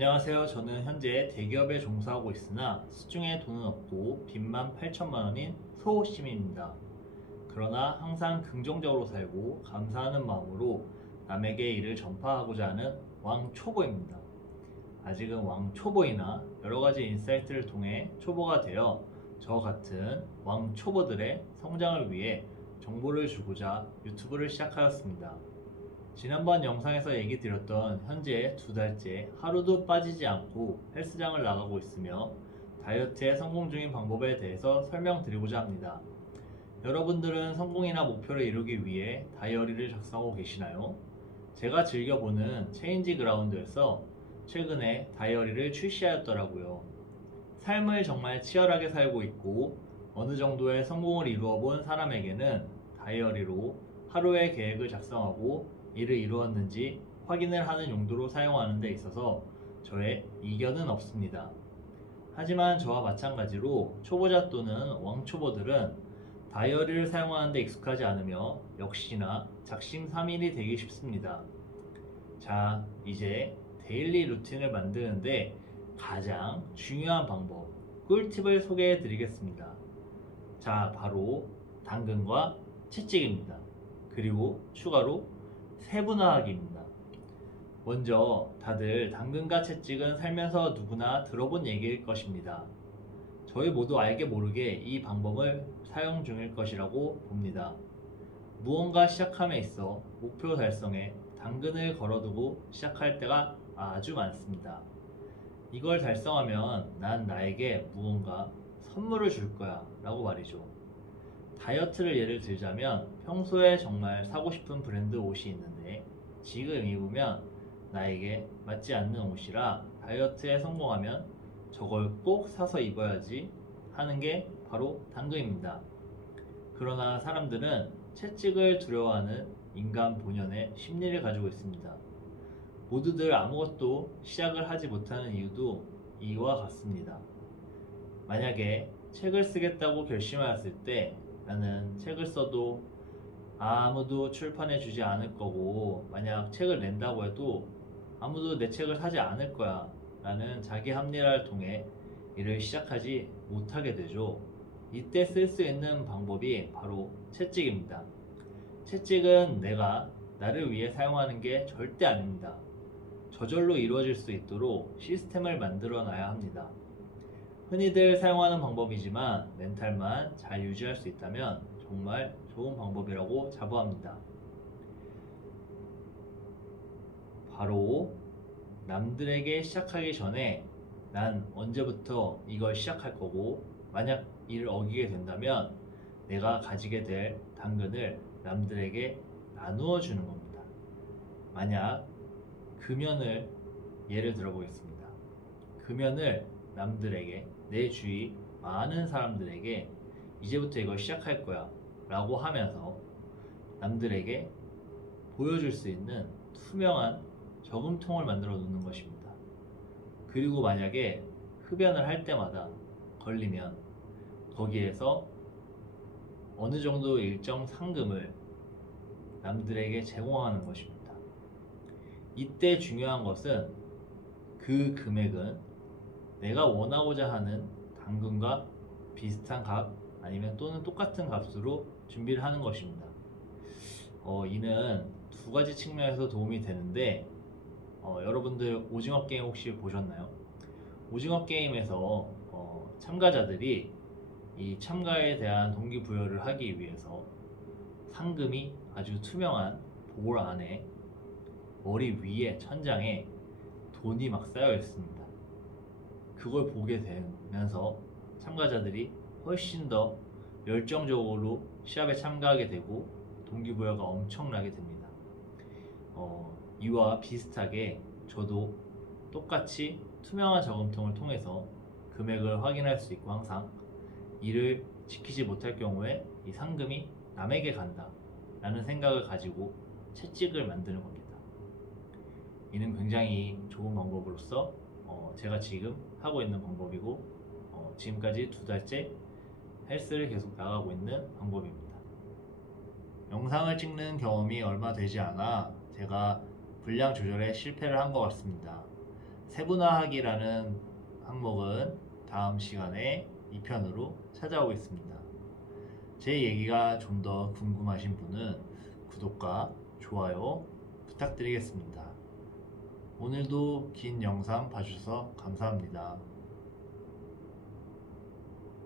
안녕하세요. 저는 현재 대기업에 종사하고 있으나 시중에 돈은 없고 빚만 8천만 원인 소시민입니다. 그러나 항상 긍정적으로 살고 감사하는 마음으로 남에게 이를 전파하고자 하는 왕초보입니다. 아직은 왕초보이나 여러 가지 인사이트를 통해 초보가 되어 저 같은 왕초보들의 성장을 위해 정보를 주고자 유튜브를 시작하였습니다. 지난번 영상에서 얘기 드렸던 현재 두 달째 하루도 빠지지 않고 헬스장을 나가고 있으며 다이어트에 성공 중인 방법에 대해서 설명드리고자 합니다. 여러분들은 성공이나 목표를 이루기 위해 다이어리를 작성하고 계시나요? 제가 즐겨보는 체인지 그라운드에서 최근에 다이어리를 출시하였더라고요. 삶을 정말 치열하게 살고 있고 어느 정도의 성공을 이루어 본 사람에게는 다이어리로 하루의 계획을 작성하고 이를 이루었는지 확인을 하는 용도로 사용하는 데 있어서 저의 이견은 없습니다. 하지만 저와 마찬가지로 초보자 또는 왕초보들은 다이어리를 사용하는 데 익숙하지 않으며 역시나 작심삼일이 되기 쉽습니다. 자, 이제 데일리 루틴을 만드는데 가장 중요한 방법, 꿀팁을 소개해 드리겠습니다. 자, 바로 당근과 채찍입니다. 그리고 추가로 세분화하기입니다. 먼저 다들 당근과 채찍은 살면서 누구나 들어본 얘기일 것입니다. 저희 모두 알게 모르게 이 방법을 사용 중일 것이라고 봅니다. 무언가 시작함에 있어 목표 달성에 당근을 걸어두고 시작할 때가 아주 많습니다. 이걸 달성하면 난 나에게 무언가 선물을 줄 거야 라고 말이죠. 다이어트를 예를 들자면 평소에 정말 사고 싶은 브랜드 옷이 있는데 지금 입으면 나에게 맞지 않는 옷이라 다이어트에 성공하면 저걸 꼭 사서 입어야지 하는 게 바로 당근입니다. 그러나 사람들은 채찍을 두려워하는 인간 본연의 심리를 가지고 있습니다. 모두들 아무것도 시작을 하지 못하는 이유도 이와 같습니다. 만약에 책을 쓰겠다고 결심하였을 때 나는 책을 써도 아무도 출판해 주지 않을 거고 만약 책을 낸다고 해도 아무도 내 책을 사지 않을 거야 라는 자기 합리화를 통해 이를 시작하지 못하게 되죠. 이때 쓸 수 있는 방법이 바로 채찍입니다. 채찍은 내가 나를 위해 사용하는 게 절대 아닙니다. 저절로 이루어질 수 있도록 시스템을 만들어 놔야 합니다. 흔히들 사용하는 방법이지만 멘탈만 잘 유지할 수 있다면 정말 좋은 방법이라고 자부합니다. 바로 남들에게 시작하기 전에 난 언제부터 이걸 시작할 거고 만약 이를 어기게 된다면 내가 가지게 될 당근을 남들에게 나누어 주는 겁니다. 만약 금연을 예를 들어 보겠습니다. 금연을 남들에게 내 주위 많은 사람들에게 이제부터 이걸 시작할 거야 라고 하면서 남들에게 보여줄 수 있는 투명한 저금통을 만들어 놓는 것입니다. 그리고 만약에 흡연을 할 때마다 걸리면 거기에서 어느 정도 일정 상금을 남들에게 제공하는 것입니다. 이때 중요한 것은 그 금액은 내가 원하고자 하는 당근과 비슷한 값 아니면 또는 똑같은 값으로 준비를 하는 것입니다. 어, 이는 두 가지 측면에서 도움이 되는데 어, 여러분들 오징어 게임 혹시 보셨나요? 오징어 게임에서 어, 참가자들이 이 참가에 대한 동기부여를 하기 위해서 상금이 아주 투명한 볼 안에 머리 위에 천장에 돈이 막 쌓여 있습니다. 그걸 보게 되면서 참가자들이 훨씬 더 열정적으로 시합에 참가하게 되고 동기부여가 엄청나게 됩니다. 어, 이와 비슷하게 저도 똑같이 투명한 저금통을 통해서 금액을 확인할 수 있고 항상 이를 지키지 못할 경우에 이 상금이 남에게 간다 라는 생각을 가지고 채찍을 만드는 겁니다. 이는 굉장히 좋은 방법으로서 어, 제가 지금 하고 있는 방법이고 어, 지금까지 두 달째 헬스를 계속 나가고 있는 방법입니다. 영상을 찍는 경험이 얼마 되지 않아 제가 분량 조절에 실패를 한 것 같습니다. 세분화하기라는 항목은 다음 시간에 2편으로 찾아오겠습니다. 제 얘기가 좀 더 궁금하신 분은 구독과 좋아요 부탁드리겠습니다. 오늘도 긴 영상 봐주셔서 감사합니다.